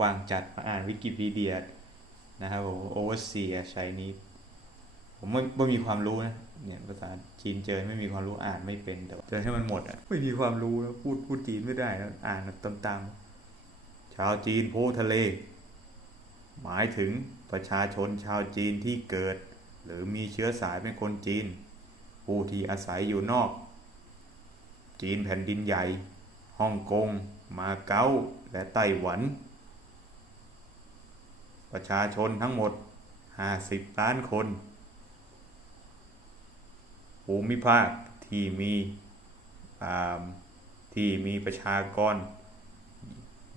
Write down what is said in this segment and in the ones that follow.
วางจัดมาอ่านวิกิพีเดียนะครับผมโอเวอร์เซียไชนีผมไม่ไม่มีความรู้นะเนี่ยภาษาจีนเจอไม่มีความรู้อ่านไม่เป็นแต่เจอให้มันหมดอะไม่มีความรู้แล้วพูดพูดจีนไม่ได้แล้วอ่านตามตามชาวจีนโพทะเล หมายถึงประชาชนชาวจีนที่เกิด หรือมีเชื้อสายเป็นคนจีน ผู้ที่อาศัยอยู่นอก จีนแผ่นดินใหญ่ฮ่องกง มาเก๊าและไต้หวัน ประชาชนทั้งหมด 50 ล้านคน ภูมิภาคที่มีที่มีประชากร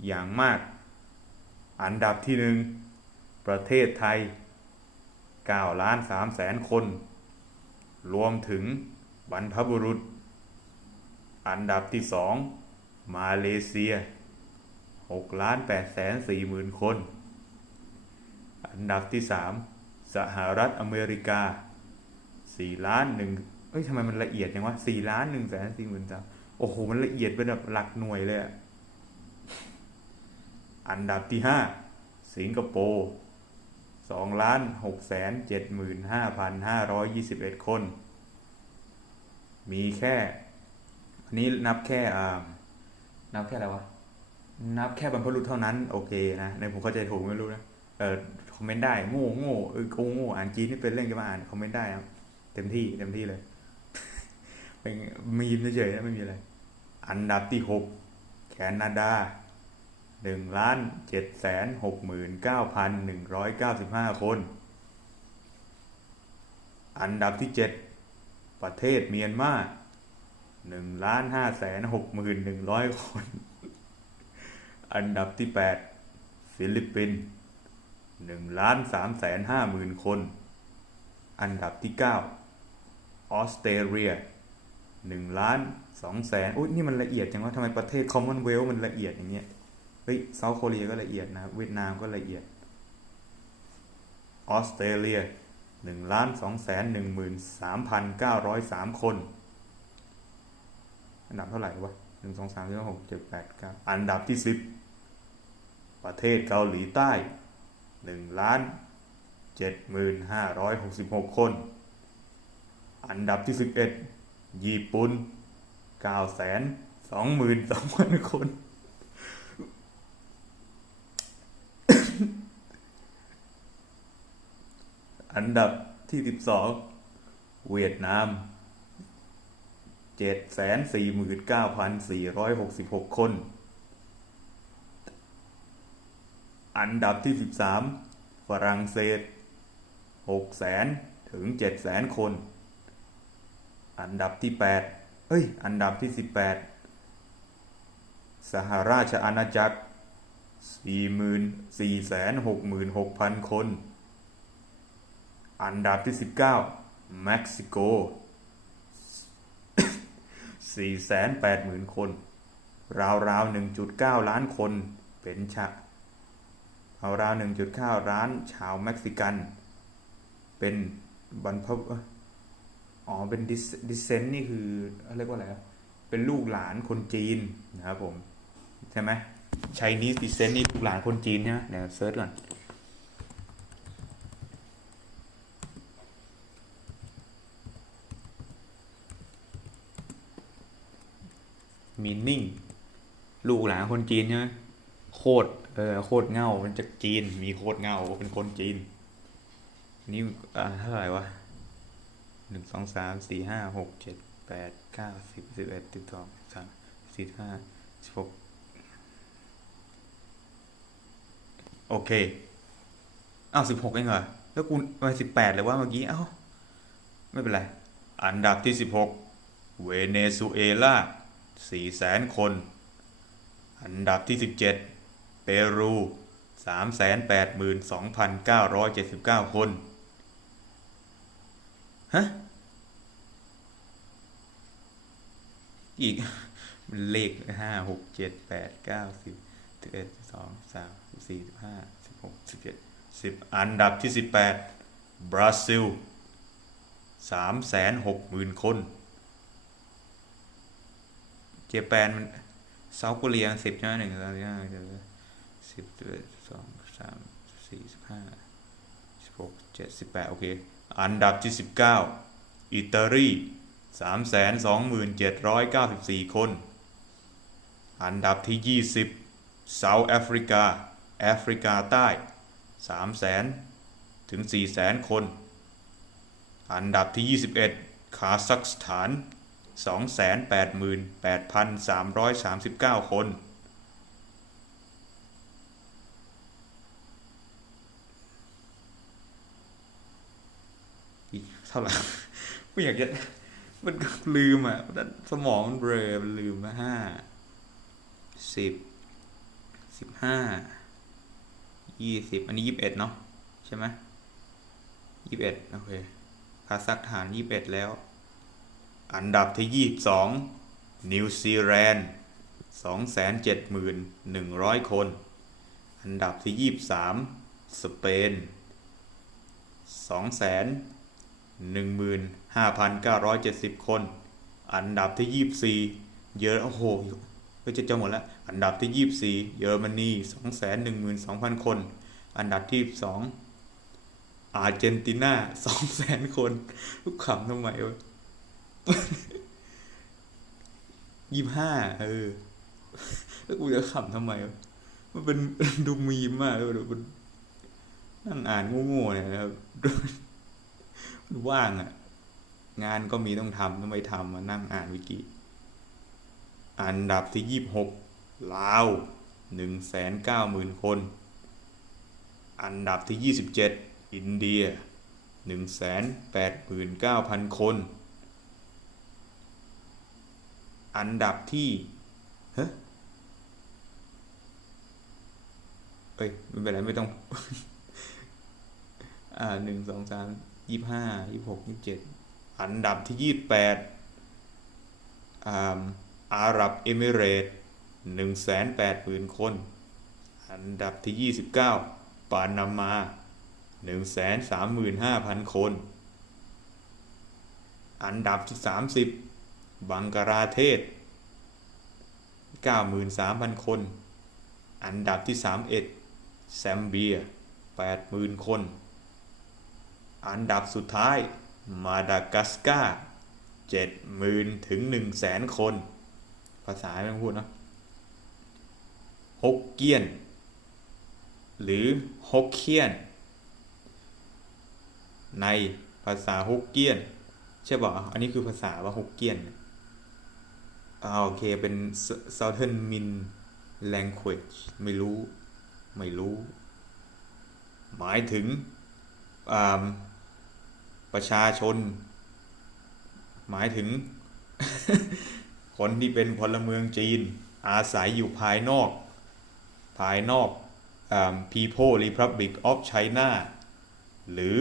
อย่างมาก อันดับที่หนึ่งประเทศไทย 9 ล้าน3แสนคน รวมถึงบรรพบุรุษ อันดับที่สองมาเลเซีย 6 ล้าน8แสน4หมื่นคน อันดับที่สามสหรัฐอเมริกา4ล้านหนึ่งเอ้ยทำไมมันละเอียดจังวะ4ล้าน1แสน4หมื่นสามโอ้โห มันละเอียดเป็นแบบหลักหน่วยเลยอะอันดับที่ห้าสิงคโปร์2ล้าน6แสน7หมื่น5,521คน มีแค่อันนี้นับแค่อ่านับแค่อะไรวะ นับแค่บรรพบุรุษเท่านั้น โอเคนะ ในผมเข้าใจถูกไม่รู้นะ เออคอมเมนต์ได้โง่โง่เออโกงโง่อ่านจีนนี่เป็นเรื่องจะมาอ่านคอมเมนต์ได้ครับเต็มที่เต็มที่เลยเป็นมีมเฉยๆนะไม่มีอะไร อันดับที่หกแคนาดาหนึ่งล้านเจ็ดแสนหกหมื่นเก้าพันหนึ่งร้อยเก้าสิบห้าคน อันดับที่เจ็ดประเทศเมียนมาหนึ่งล้านห้าแสนหกหมื่นหนึ่งร้อยคน อันดับที่แปดฟิลิปปินส์ หนึ่งล้านสามแสนห้าหมื่นคน อันดับที่เก้าออสเตรเลียหนึ่งล้านสองแสนอุ้ยนี่มันละเอียดจังว่าทำไมประเทศคอมมอนเวลมันละเอียดอย่างเงี้ย เฮ้ยเซาท์โคเรียก็ละเอียดนะ เวียดนามก็ละเอียด ออสเตรเลียหนึ่งล้านสองแสนหนึ่งหมื่นสามพันเก้าร้อยสามคน อันดับเท่าไหร่วะหนึ่งสองสามสี่ห้าหกเจ็ดแปดเก้าอันดับที่สิบประเทศเกาหลีใต้ หนึ่งล้านเจ็ดหมื่นห้าร้อยหกสิบหกคน อันดับที่สิบเอ็ดญี่ปุ่นเก้าแสนสองหมื่นสองพันคน อันดับที่สิบสองเวียดนามเจ็ดแสนสี่หมื่นเก้าพันสี่ร้อยหกสิบหกคน อันดับที่สิบสามฝรั่งเศสหกแสนถึงเจ็ดแสนคน อันดับที่แปดเอ้ย อันดับที่สิบแปดสหราชอาณาจักรสี่หมื่นสี่แสนหกหมื่นหกพันคน อันดับที่สิบเก้าเม็กซิโกสี่แสนแปดหมื่นคน ราวๆหนึ่งจุดเก้าล้านคนเป็นชา เอาราวหนึ่งจุดเก้าล้านชาวเม็กซิกัน เป็นบรรพเอ้ยอ๋อเป็นดิสเซนนี่คือเรียกว่าอะไรเป็นลูกหลานคนจีนนะครับผมใช่ไหมช i นีสดิเซนนี่ลูกหลานคนจีนใช่ไหมเดี๋ยวเซิร์ชก่อนมีนิ่งลูกหลานคนจีนใช่ไหมโคตร เออโคตรเงามันจากจีน มีโคตรเงาเป็นคนจีน นี่อ่าเท่าไหร่วะหนึ่งสองสามสี่ห้าหกเจ็ดแปดเก้าสิบสิบเอ็ดสิบสองสิบสามสิบห้าสิบหกโอเคอ้าวสิบหกเองเหรอแล้วกูไปสิบแปดเลยว่าเมื่อกี้เอ้าไม่เป็นไร อันดับที่สิบหกเวเนซุเอลาสี่แสนคน อันดับที่สิบเจ็ด เปรูสามแสนแปดหมื่นสองพันเก้าร้อยเจ็ดสิบเก้าคน ฮะ อีกมันเลขห้าหกเจ็ดแปดเก้าสิบสิบเอ็ดสองสามสี่สิบห้าสิบหกสิบเจ็ดสิบอันดับที่สิบแปดบราซิลสามแสนหกหมื่นคนเจแปนมันเซาท์เกาหลีสิบใช่ไหมหนึ่งสองสามสี่ห้าหกเจ็ดแปด สิบเอ็ดสองสามสี่สิบห้าสิบหกเจ็ดสิบแปดโอเค อันดับที่สิบเก้าอิตาลีสามแสนสองหมื่นเจ็ดร้อยเก้าสิบสี่คน อันดับที่ยี่สิบเซาท์แอฟริกา แอฟริกาใต้สามแสนถึงสี่แสนคน อันดับที่ยี่สิบเอ็ดคาซัคสถานสองแสนแปดหมื่นแปดพันสามร้อยสามสิบเก้าคน อีกเท่าไหร่ไม่อยากจะมันลืมอะสมองมันเบลอมันลืมมาห้าสิบสิบห้ายี่สิบอันนี้ยี่สิบเอ็ดเนาะใช่ไหมยี่สิบเอ็ดโอเคคาซัคฐานยี่สิบเอ็ดแล้ว อันดับที่ยี่สิบสองนิวซีแลนด์สองแสนเจ็ดหมื่นหนึ่งร้อยคน อันดับที่ยี่สิบสามสเปนสองแสน 15,970 คน อันดับที่ 24 เยอรโอ้โหก็จะจะหมดแล้ว อันดับที่ 24 เยอรมนี212,000 คน อันดับที่2อาร์เจนตินา200,000 คนลูกขำทำไมวะยี่ห้าเออ แล้วกูจะขำทำไมวะมันเป็นดูมีมากเลยมันนั่งอ่านโง่ๆเนี่ยนะครับ ว่างอะ่ะ งานก็มีต้องทำต้องไปทำมานั่งอ่านวิกิอันดับที่ยี่สิบหกลาวหนึ่งแสนเก้าหมื่นคน อันดับที่ยี่สิบเจ็ดอินเดียหนึ่งแสนแปดหมื่นเก้าพันคน อันดับที่เฮ้ยเอ้ยไม่เป็นไรไม่ต้อง อ่าหนึ่งสองสาม ยี่ห้ายี่หกยี่เจ็ดอันดับที่ยี่แปดอาอาหรับเอมิเรตหนึ่งแสนแปดหมื่นคน อันดับที่ยี่สิบเก้าปานามาหนึ่งแสนสามหมื่นห้าพันคน อันดับที่สามสิบบังกลาเทศเก้าหมื่นสามพันคน อันดับที่สามเอ็ดแซมเบียแปดหมื่นคน อันดับสุดท้าย มาดากัสการ์เจ็ดหมื่นถึงหนึ่งแสนคน ภาษาไม่ต้องพูดเนะฮกเกี้ยน หรือฮกเคียน ในภาษาฮกเกี้ยน ใช่ป่ะอันนี้คือภาษาว่าฮกเกี้ยนอ่าโอเค เป็น Southern Min Language ไม่รู้ ไม่รู้ หมายถึงอ่า ประชาชน หมายถึง คนที่เป็นพลเมืองจีน อาศัยอยู่ภายนอก ภายนอก People Republic of China หรือ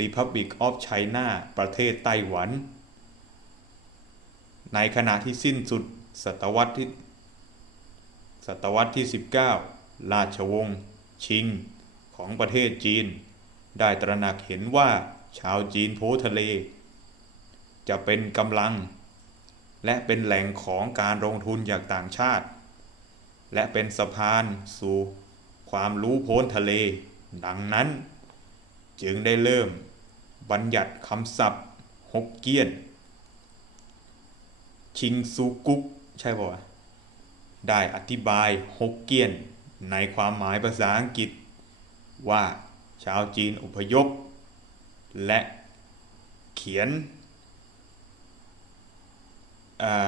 Republic of China ประเทศไต้หวัน ในขณะที่สิ้นสุดศตวรรษที่ศตวรรษที่ 19 ราชวงศ์ชิงของประเทศจีน ได้ตระหนักเห็นว่า ชาวจีนโพทะเล จะเป็นกำลัง และเป็นแหล่งของการลงทุนจากต่างชาติ และเป็นสะพานสู่ความรู้โพ้นทะเล ดังนั้น จึงได้เริ่มบัญญัติคำศัพท์ฮกเกี้ยน ชิงซูกุกใช่ป่าวะได้อธิบายฮกเกี้ยนในความหมายภาษาอังกฤษ ว่าชาวจีนอพยพ และเขียน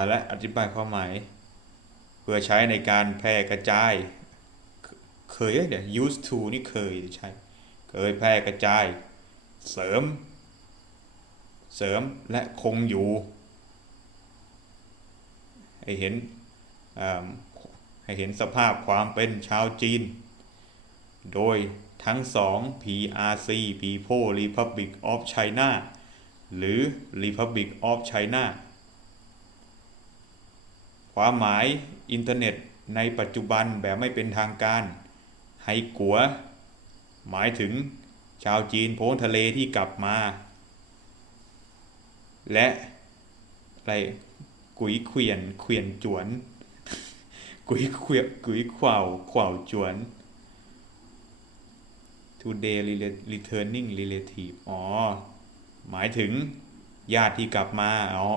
และอธิบายความหมาย เพื่อใช้ในการแพร่กระจาย เคยเดี๋ยว use to นี่เคยใช่เคยแพร่กระจาย เสริม เสริมและคงอยู่ให้เห็นให้เห็นสภาพความเป็นชาวจีน โดย ทั้งสอง PRC People Republic of China หรือ Republic of China ความหมายอินเทอร์เน็ตในปัจจุบันแบบไม่เป็นทางการไฮกัว หมายถึงชาวจีนโพ้นทะเลที่กลับมา และอะไรกุยเขวียนเขวียนจวน กุยเขวียกุยขวาวขวาวจวน today returning relative อ๋อ หมายถึงญาติที่กลับมา อ๋อ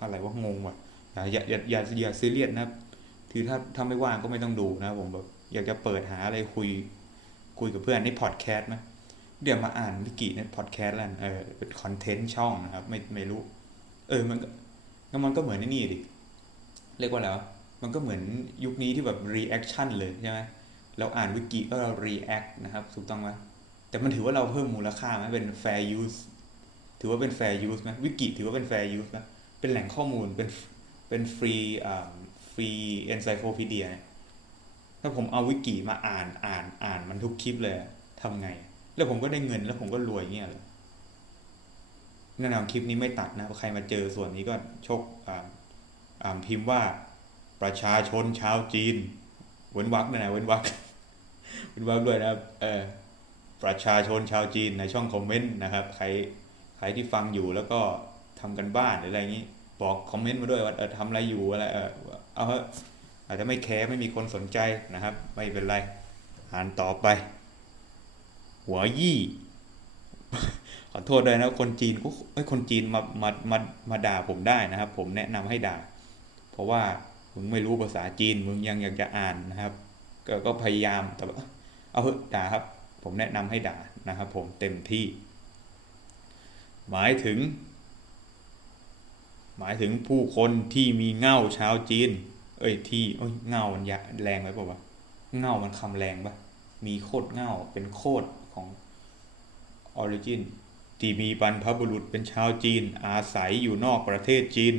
อะไรวะงงว่ะ อย่าอย่าอย่าอย่าซีเรียสนะคือถ้าถ้าไม่ว่างก็ไม่ต้องดูนะผมแบบอยากจะเปิดหาอะไรคุย คุยกับเพื่อนในพอดแคสต์ไหมเดี๋ยวมาอ่านวิกิในพอดแคสต์แล้วกันเออเป็นคอนเทนต์ช่องนะครับ ไม่ไม่รู้ เออมันก็มันก็เหมือนนี่ดิเรียกว่าแล้วะมันก็เหมือนยุคนี้ที่แบบ reaction เลยใช่ไหม เราอ่านวิกิก็เรา react นะครับถูกต้องไหมแต่มันถือว่าเราเพิ่มมูลค่าไหมเป็น fair use ถือว่าเป็น fair use ไหมวิกิถือว่าเป็น fair use ไหมเป็นแหล่งข้อมูลเป็นเป็นฟรีอ่าฟรี encyclopedia เดียถ้าผมเอาวิกิมาอ่านอ่านอ่านมันทุกคลิปเลยทำไง แล้วผมก็ได้เงินแล้วผมก็รวยเงี้ยเลยแน่นอนคลิปนี้ไม่ตัดนะใครมาเจอส่วนนี้ก็ชคอ่าอ่าพิมพ์ว่าประชาชนชาวจีน เว้นวรรคด้วยนะเว้นวรรคเว้นวรรคด้วยนะครับเออประชาชนชาวจีนในช่องคอมเมนต์นะครับ ใครใครที่ฟังอยู่แล้วก็ทำกันบ้านหรืออะไรอย่างนี้ บอกคอมเมนต์มาด้วยว่าเออทำอะไรอยู่อะไรเออเอาเถอะอาจจะไม่แคร์ไม่มีคนสนใจนะครับ ไม่เป็นไรอ่านต่อไป หัวยี่ ขอโทษด้วยนะคนจีนก็ไอ้คนจีนมามามามาด่าผมได้นะครับ ผมแนะนำให้ด่า เพราะว่า มึงไม่รู้ภาษาจีน มึงยังอยากจะอ่านนะครับ ก็ก็พยายามแต่ว่าเอาเถอะด่าครับ ผมแนะนำให้ด่านะครับ ผมเต็มที่ หมายถึง หมายถึงผู้คนที่มีเง่าชาวจีน เอ้ยที่เอ้ยเง่ามันยะแรงไปเปล่าวะเง่ามันคำแรงปะมีโคตรเง่าเป็นโคตรของ Origin ที่มีบรรพบุรุษเป็นชาวจีน อาศัยอยู่นอกประเทศจีน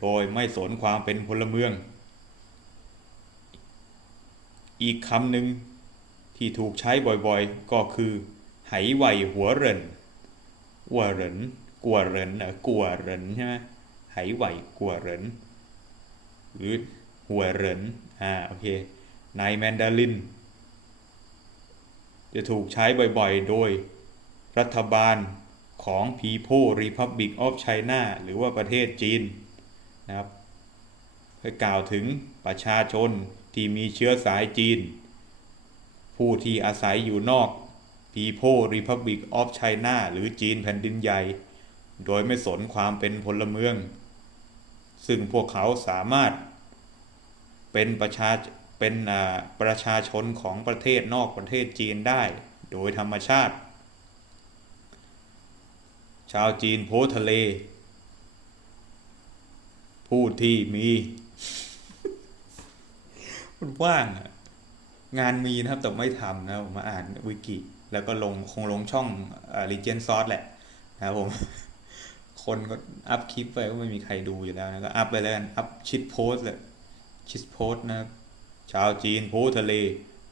โดยไม่สนความเป็นพลเมือง อีกคำหนึ่งที่ถูกใช้บ่อยๆ ก็คือ ไหไหวหัวเหรินหัวเหรินกัวเหรินเออกัวเหรินใช่ไหมไหไหวกัวเหรินหรือหัวเหรินอ่าโอเคในแมนดาริน จะถูกใช้บ่อยๆ โดยรัฐบาลของ People Republic of China หรือว่าประเทศจีน นะครับเพื่อกล่าวถึงประชาชนที่มีเชื้อสายจีน ผู้ที่อาศัยอยู่นอก People Republic of China หรือจีนแผ่นดินใหญ่ โดยไม่สนความเป็นพลเมือง ซึ่งพวกเขาสามารถเป็นประชาเป็นประชาชนของประเทศนอกประเทศจีนได้ โดยธรรมชาติ ชาวจีนโพทะเล ผู้ที่มีมันว่างอะงานมีนะครับแต่ไม่ทำนะผมมาอ่านวิกิ แล้วก็ลงคงลงช่องรีเจนซอสแหละ นะครับผม คนก็อัพคลิปไปก็ไม่มีใครดูอยู่แล้วนะก็อัพไปแล้วกัน อัพชิดโพสเลยชิดโพสนะครับชาวจีนโพทะเล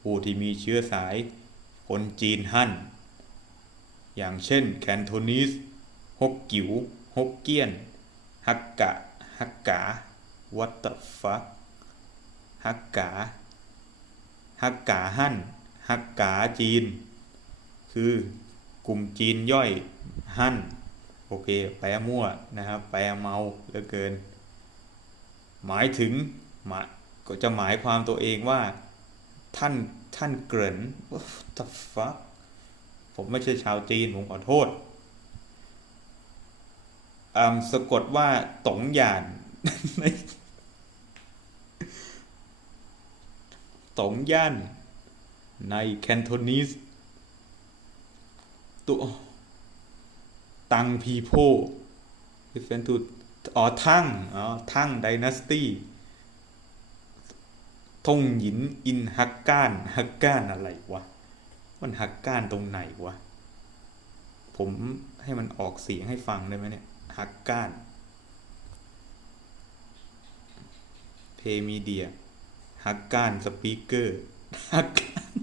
ผู้ที่มีเชื้อสาย คนจีนฮั่น อย่างเช่น แคนโทนีสฮกกิวฮกเกี้ยน ฮักกะ ฮักกา what the fuck ฮักกา ฮักกาฮั่น ฮักกาจีน คือกลุ่มจีนย่อยฮั่น โอเค แปลมั่วนะครับ แปลเมาเหลือเกิน หมายถึงหมายก็จะหมายความตัวเองว่า ท่านท่านเกริ่น what the fuck ผมไม่ใช่ชาวจีน ผมขอโทษ สะกดว่าตงหยานตงย่าน ในแคนโทนีสตัวตังพีโพดิเฟนตูอ๋อทั้งอ๋อทั้งไดนาสตี้ทงหยินอินฮักก้านฮักก้านอะไรวะ มันฮักก้านตรงไหนวะ ผมให้มันออกเสียงให้ฟังได้ไหมเนี่ย ฮักก้านเพมีเดียฮักก้านสปีกเกอร์ฮักก้าน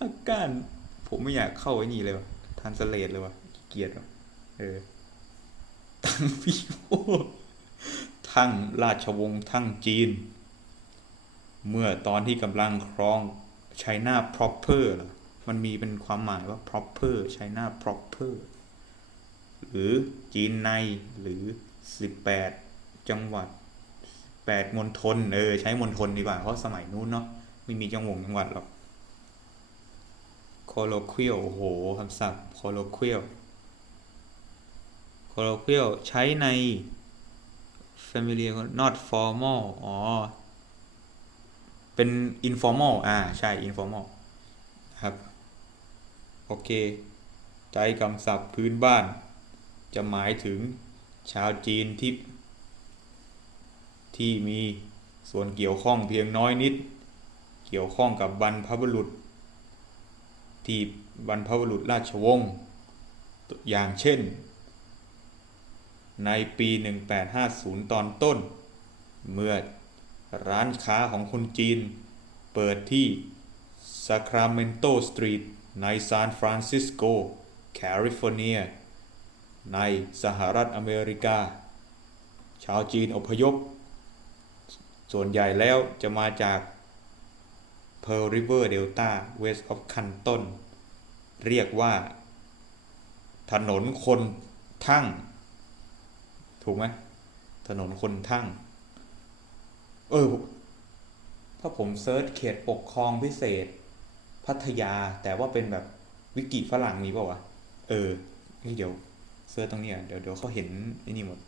ฮักก้านผมไม่อยากเข้าไอ้นี่เลยวะทานสเลตเลยวะเกียจวะเออทั้งพีโอทั้งราชวงศ์ทั้งจีน เมื่อตอนที่กำลังครอง China proper ล่ะมันมีเป็นความหมายว่า proper China proper หรือจีนในหรือ 18 จังหวัด 8มณฑลเออใช้มณฑลดีกว่า เพราะสมัยนู้นเนาะไม่มีจังหวงจังหวัดหรอก colloquial โอ้โหคำศัพท์ colloquial colloquial ใช้ใน familiar not formal อ๋อ เป็น informal อ่า ใช่ informal ครับ โอเคใช้คำศัพท์พื้นบ้าน จะหมายถึงชาวจีนที่ที่มีส่วนเกี่ยวข้องเพียงน้อยนิด เกี่ยวข้องกับบรรพบุรุษ ที่บรรพบุรุษราชวงศ์อย่างเช่น ในปี 1850 ตอนต้น เมื่อร้านค้าของคนจีน เปิดที่ Sacramento Street ในซานฟรานซิสโก แคลิฟอร์เนีย ในสหรัฐอเมริกา ชาวจีนอพยพ ส่วนใหญ่แล้วจะมาจาก Pearl River Delta West of Canton เรียกว่า ถนนคนทั้ง ถูกไหมถนนคนทั้ง เออ ถ้าผมเซิร์ชเขตปกครองพิเศษ พัทยาแต่ว่าเป็นแบบวิกิฝรั่งมีเปล่าวะ เออเฮ้เดี๋ยว เซิร์ชตรงนี้ยเดี๋ยวเดี๋ยวเขาเห็นอ้นี่หมด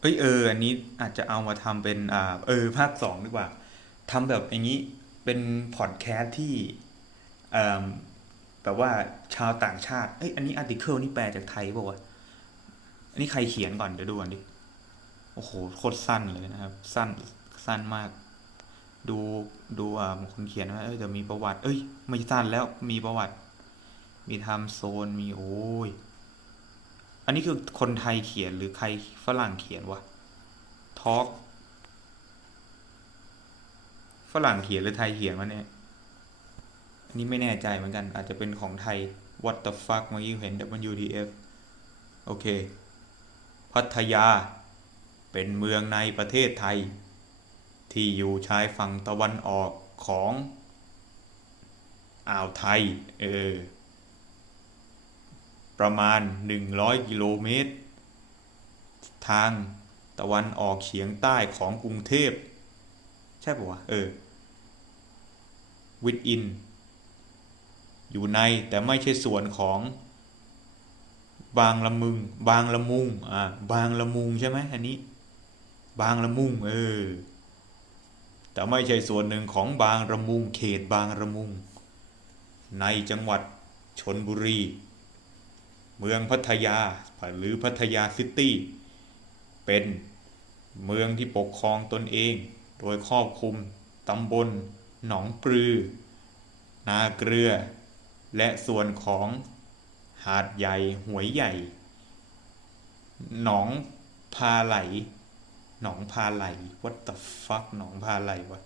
เอ้ยเออ อันนี้อาจจะเอามาทำเป็นอ่าเออ ภาคสองดีกว่าทำแบบอย่างนี้เป็นพอดแคสต์ที่อ่อแบบว่าชาวต่างชาติ เอ้ยอันนี้อาร์ติเคิลนี่แปลจากไทยป่าวะอันนี้ใครเขียนก่อนเดี๋ยวดูก่อนดิโอ้โหโคตรสั้นเลยนะครับ สั้นสั้นมากดูดูอ่าคนเขียนว่าเอ้ยเดี๋ยวมีประวัติ เอ้ย ไม่สั้นแล้วมีประวัติ มีไทม์โซนมีโอ้ย อันนี้คือคนไทยเขียนหรือใครฝรั่งเขียนวะทอ l k ฝรั่งเขียนหรือไทยเขียนวะเนี่ย อันนี้ไม่แน่ใจเหมือนกัน อาจจะเป็นของไทย what the fuck เมื่อกี้เห็น WTF โอเค พัทยา เป็นเมืองในประเทศไทย ที่อยู่ชายฝั่งตะวันออกของ อ่าวไทย เออ ประมาณ 100 กิโลเมตร ทางตะวันออกเฉียงใต้ของกรุงเทพ ใช่ปะวะ เออ within อยู่ในแต่ไม่ใช่ส่วนของบางละมึง บางละมุง อ่า บางละมุงใช่ไหมอันนี้ บางละมุง เออ แต่ไม่ใช่ส่วนหนึ่งของบางละมุง เขตบางละมุง ในจังหวัดชนบุรี เมืองพัทยาหรือพัทยาซิตี้เป็นเมืองที่ปกครองตนเอง โดยครอบคลุมตำบล หนองปลือ นาเกลือ และส่วนของหาดใหญ่หวยใหญ่ หนองพาไหล หนองพาไหล what the fuck หนองพาไหลวะ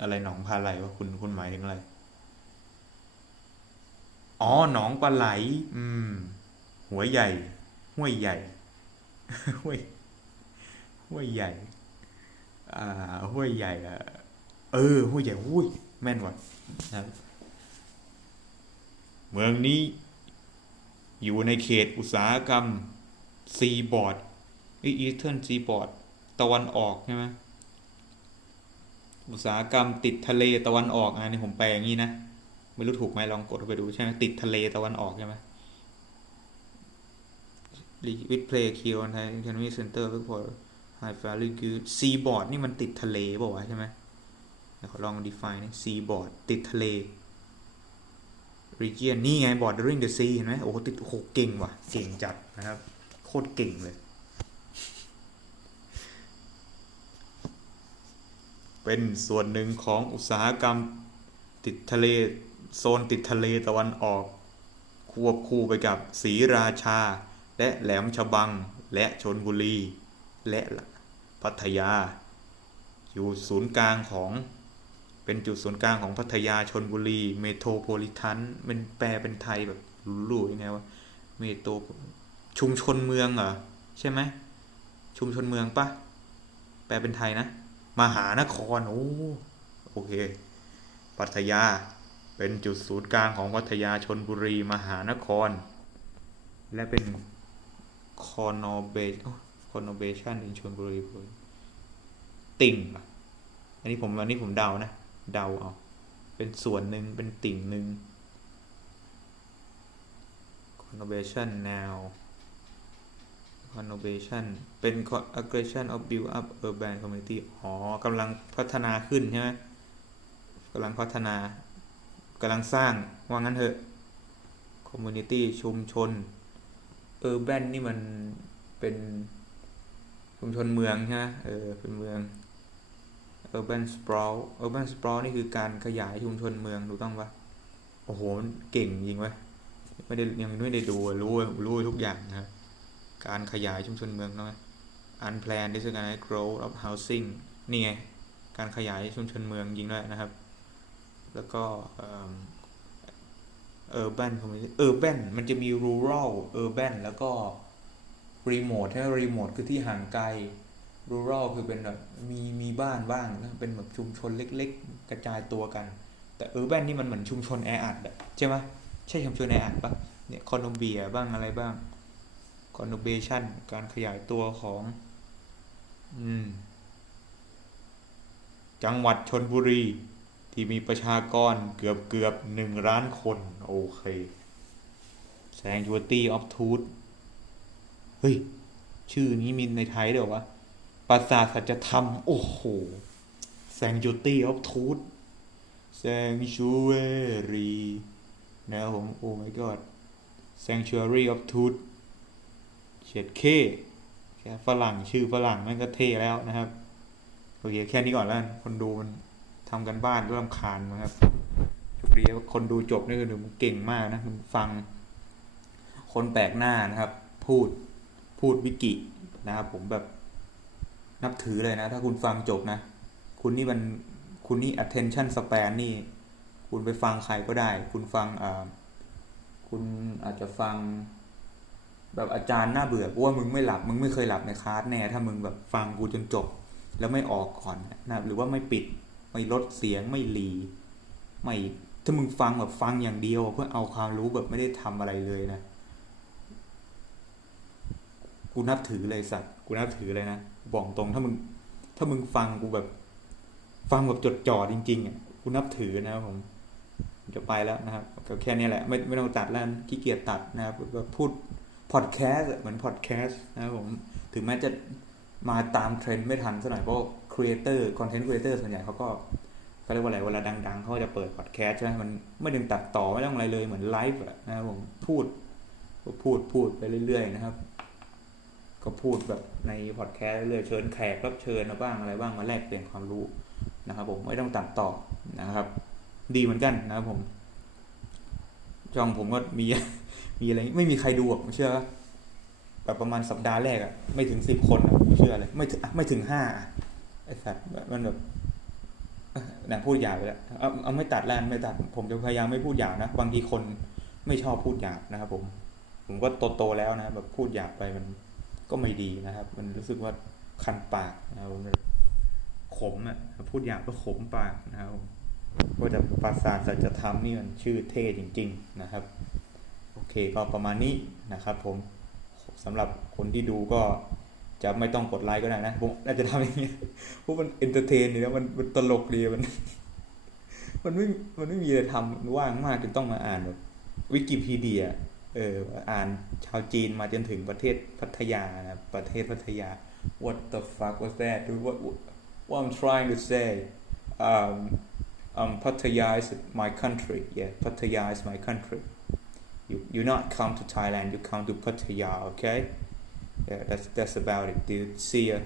อะไรหนองพาไหลวะคุณคุณหมายถึงอะไร อ๋อหนองปลาไหล อืม หัวใหญ่ ห้วยใหญ่ ห้วย ห้วยใหญ่ อ่า ห้วยใหญ่อะเออ ห้วยใหญ่ห้วยแม่นว่ะนะครับเมืองนี้ อยู่ในเขตอุตสาหกรรมซีบอร์ดอีเทิร์นซีบอร์ดตะวันออกใช่ไหมอุตสาหกรรมติดทะเลตะวันออกอะนี่ผมแปลอย่างนี้นะ ไม่รู้ถูกไหมลองกดไปดูใช่ไหมติดทะเลตะวันออกใช่ไหม with play key on Thai Economy Center look for high value good seaboard นี่มันติดทะเลเปล่าวะใช่ไหมเดี๋ยวขอลอง define นะ seaboard ติดทะเล region นี่ไง bordering the sea เห็นไหมโอ้โหติดโอ้โหเก่งว่ะ เก่งจัดนะครับ โคตรเก่งเลย เป็นส่วนหนึ่งของอุตสาหกรรมติดทะเล โซนติดทะเลตะวันออก ควบคู่ไปกับศรีราชา และแหลมฉบังและชนบุรี และพัทยา อยู่ศูนย์กลางของเป็นจุดศูนย์กลางของพัทยาชนบุรี เมโทรโพลิทันเป็นแปลเป็นไทยแบบรู้ยังไงวะเมโทรชุมชนเมืองเหรอใช่ไหมชุมชนเมืองปะแปลเป็นไทยนะ มหานคร โอ้ โอเคพัทยา เป็นจุดศูนย์กลางของพัทยาชนบุรีมหานคร และเป็น conurbation conurbation in ชลบุรีติ่งอันนี้ผมอันนี้ผมเดานะ เดาเอา เป็นส่วนหนึ่งเป็นติ่งหนึ่ง conurbation now conurbation เป็น aggregation of build up urban community อ๋อกำลังพัฒนาขึ้นใช่ไหมกำลังพัฒนา กำลังสร้าง ว่างั้นเถอะ community ชุมชน urban นี่มันเป็นชุมชนเมืองใช่ไหมเออ เป็นเมือง urban sprawl urban sprawl นี่คือการขยายชุมชนเมืองถูกต้องปะโอ้โห มันเก่งจริงเว้ยไม่ได้ยังไม่ได้ดูรู้รู้ทุกอย่างนะครับการขยายชุมชนเมืองนะ unplanned disorganized growth of housing นี่ไง การขยายชุมชนเมืองจริงด้วยนะครับ แล้วก็เอิ่ม urban community urban มันจะมี rural urban แล้วก็ remote ถ้า remote คือที่ห่างไกล rural คือเป็นแบบมีมีบ้านบ้างนะเป็นแบบชุมชนเล็ก ๆ กระจายตัวกัน แต่ urban นี่มันเหมือนชุมชนแออัดใช่ไหมใช่ชุมชนแออัดปะเนี่ยคอนโดเบียบ้างอะไรบ้าง conurbation การขยายตัวของ อืม จังหวัดชนบุรี ที่มีประชากรเกือบเกือบหนึ่งล้านคน โอเค Sanctuary of Truth เฮ้ย ชื่อนี้มีในไทยเด้วยเหรอวะปราสาทสัจธรรม โอ้โห Sanctuary of Truth Sanctuary นะครับผม โอ้ my god Sanctuary of Truth เฉียดเคแค่ฝรั่งชื่อฝรั่งแม่งก็เท่แล้วนะครับ โอเค แค่นี้ก่อนแล้วคนดูมัน ทำกันบ้านด้วยรำคาญนะครับโชคดีคนดูจบนี่คือมันเก่งมากนะมันฟัง คนแปลกหน้านะครับ พูดพูดวิกินะครับผมแบบนับถือเลยนะ ถ้าคุณฟังจบนะ คุณนี่มันคุณนี่ attention span นี่ คุณไปฟังใครก็ได้ คุณฟังอ่าคุณอาจจะฟัง แบบอาจารย์น่าเบื่อเพราะว่ามึงไม่หลับ มึงไม่เคยหลับในคลาสแน่ ถ้ามึงแบบฟังกูจนจบ แล้วไม่ออกก่อนนะหรือว่าไม่ปิด ไม่ลดเสียงไม่หลีไม่ถ้ามึงฟังแบบฟังอย่างเดียว เพื่อเอาความรู้แบบไม่ได้ทำอะไรเลยนะ กูนับถือเลยสัตว์กูนับถือเลยนะบอกตรงถ้ามึง ถ้ามึงฟังกูแบบ ฟังแบบจดจ่อจริงๆอะกูนับถือนะครับผมจะไปแล้วนะครับก็แค่นี้แหละ ไม่ไม่ต้องตัดแล้วขี้เกียจตัดนะครับแบบพูดพอดแคสต์เหมือนพอดแคสต์นะครับผม ถึงแม้จะมาตามเทรนด์ไม่ทันสักหน่อยเพราะ ครีเอเตอร์คอนเทนต์ครีเอเตอร์ส่วนใหญ่เขาก็เขาเรียกว่าอะไรเวลาดัง ๆเขาจะเปิดพอดแคสต์ใช่ไหมมันไม่ดึงตัดต่อไม่ต้องอะไรเลยเหมือนไลฟ์อะนะครับผมพูดพูดพูดไปเรื่อย ๆ นะครับ ก็พูดแบบในพอดแคสต์เรื่อยๆเชิญแขกรับเชิญมาบ้างอะไรบ้างมาแลกเปลี่ยนความรู้นะครับผมไม่ต้องตัดต่อนะครับ ดีเหมือนกันนะครับผมช่องผมก็มีมีอะไรไม่มีใครดูอะผมเชื่อแบบประมาณสัปดาห์แรกอะไม่ถึงสิบคนอะผมเชื่อเลยไม่ถึงไม่ถึงห้าอะ สัตว์มันแบบเอ่อน่ะพูดหยาบไปแล้วเอาเอาไม่ตัดแล้วไม่ตัด ผมจะพยายามไม่พูดหยาบนะบางทีคนไม่ชอบพูดหยาบนะครับ ผม ผมก็โตๆแล้วนะแบบพูดหยาบไปมันก็ไม่ดีนะครับ มันรู้สึกว่าคันปากนะครับผมขมอะพูดหยาบก็ขมปากนะครับผมก็จะปราสาทสัจธรรมนี่มันชื่อเท่จริง ๆนะครับ โอเคก็ประมาณนี้นะครับ ผมสำหรับคนที่ดูก็ จะไม่ต้องกดไลค์ก็ได้นะผมอาจจะทำอย่างเงี้ยเพราะมันเอนเตอร์เทนดีนะมันมันตลกดีมัน มันไม่มันไม่มีอะไรทำว่างมากจนต้องมาอ่านแบบวิกิพีเดีย เออ อ่านชาวจีนมาจนถึงประเทศพัทยานะประเทศพัทยา what the fuck was that dude what what I'm trying to say um um Pattaya is my country yeah Pattaya is my country you you not come to Thailand you come to Pattaya okay yeah that's that's about it. Dude see ya